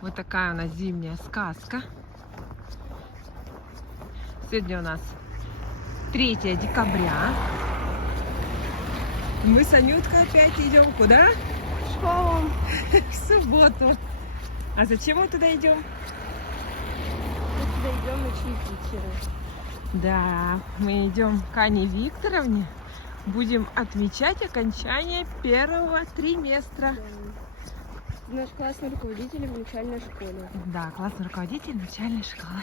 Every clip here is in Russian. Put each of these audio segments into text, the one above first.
Вот такая у нас зимняя сказка. Сегодня у нас 3 декабря. Мы с Анюткой опять идем куда? В школу. В субботу. А зачем мы туда идем? Мы туда идем на чаепитие. Да, мы идем к Ане Викторовне. Будем отмечать окончание первого триместра. Наш классный руководитель в начальной школе. Да, классный руководитель начальной школы.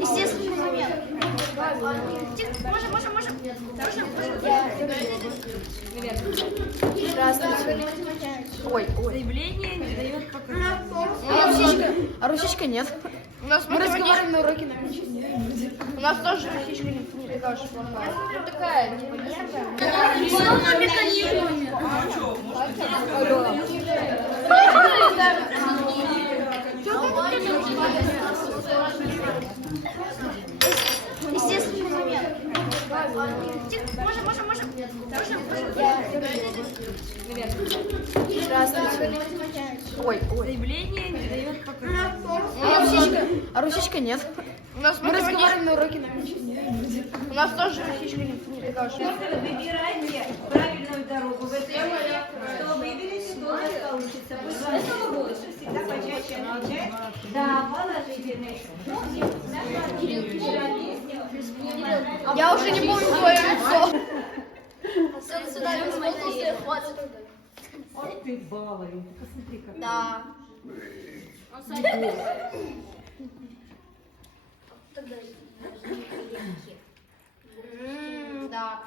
Естественный момент. Можем. Здравствуйте. Ой. Заявление не дает показать. А русичка нет. Мы разговариваем на уроке на У нас тоже русичка не такая уж плохая. Ну такая, типа нервная. Естественный момент. Можем. Здравствуйте. Ой. Заявление не дает показать. А русичка нет. Мы разговариваем на уроке на У нас тоже русичка не такая уж плохая. Выбирайте правильную дорогу. Вы сделали, что выберете, то и получится. Пусть вас больше всегда почаще отвечать. Да, положительный. Я уже не помню твое лицо. Сюда не смотрел, я хватит. Ой, ты баловень, посмотри, как. Да. Да.